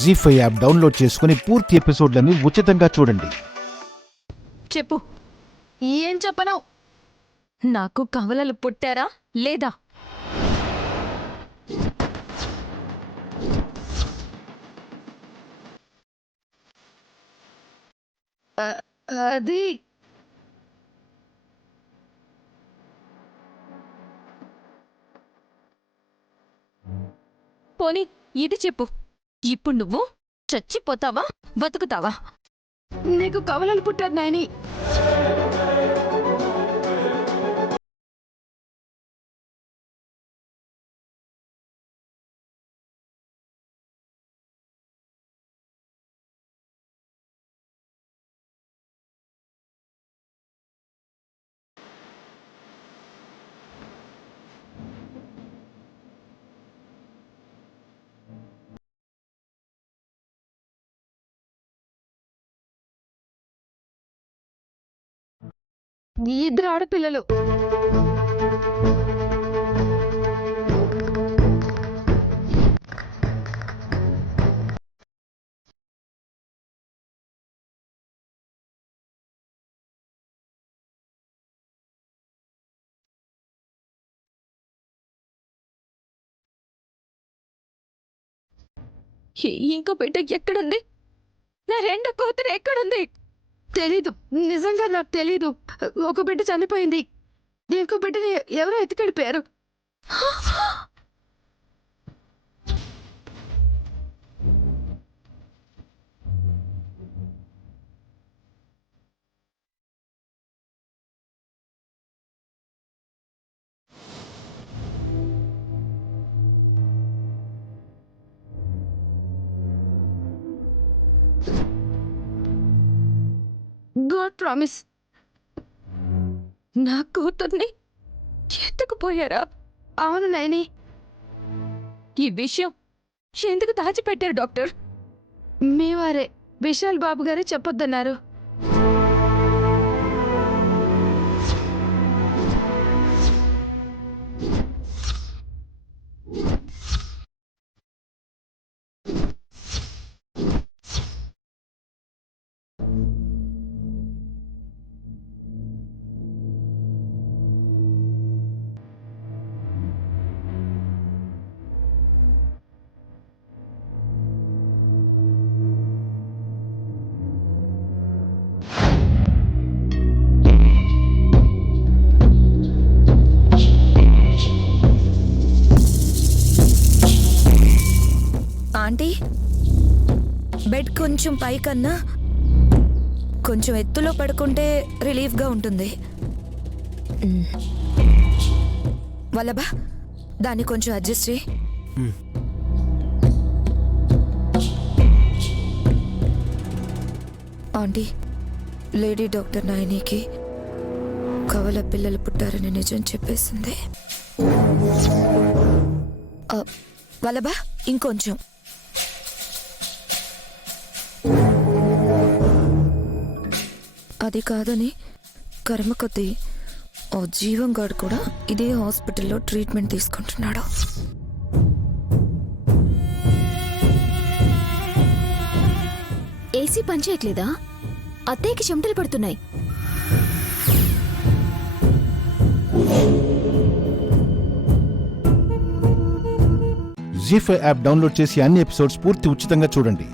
జీ5 app download చేసుకుని పూర్తి ఎపిసోడ్లను ఉచితంగా చూడండి. చెప్పు, ఏం చెప్పను? నాకు కవలలు పుట్టారా లేదా? అది పోనీ ఇది చెప్పు, ఇప్పుడు నువ్వు చచ్చిపోతావా బతుకుతావా? నీకు కవలలు పుట్టారు నాయని. ఇద్దరు ఆడపిల్లలు. ఇంకో బిడ్డ ఎక్కడుంది? నా రెండో కూతురు ఎక్కడుంది? తెలీదు, నిజంగా నాకు తెలీదు. ఒక బిడ్డ చనిపోయింది, ఇంకో బిడ్డని ఎవరో ఎత్తుకెళ్ళిపోయారు. గాడ్ ప్రామిస్, నా కూతుర్ని ఎత్తుకుపోయారా? అవును నైని. ఈ విషయం ఎందుకు దాచిపెట్టారు డాక్టర్? మీ వారే, విశాల్ బాబు గారే చెప్పొద్దన్నారు. ఆంటీ, బెడ్ కొంచెం పైకన్నా కొంచెం ఎత్తులో పడుకుంటే రిలీఫ్గా ఉంటుంది. వల్లభా, దాన్ని కొంచెం అడ్జస్ట్ చేయి. ఆంటీ, లేడీ డాక్టర్ నాయనికి కవల పిల్లలు పుట్టారని నిజం చెప్పేసింది. వల్లభా, ఇంకొంచెం. అది కాదని కర్మ కొద్దీ ఓ జీవం గాడు కూడా ఇదే హాస్పిటల్లో ట్రీట్మెంట్ తీసుకుంటున్నాడు. ఏసీ పనిచేయట్లేదా? అత్తయ్యకి చెమటలు పడుతున్నాయి. జీ5 యాప్ డౌన్లోడ్ చేసి అన్ని ఎపిసోడ్స్ పూర్తి ఉచితంగా చూడండి.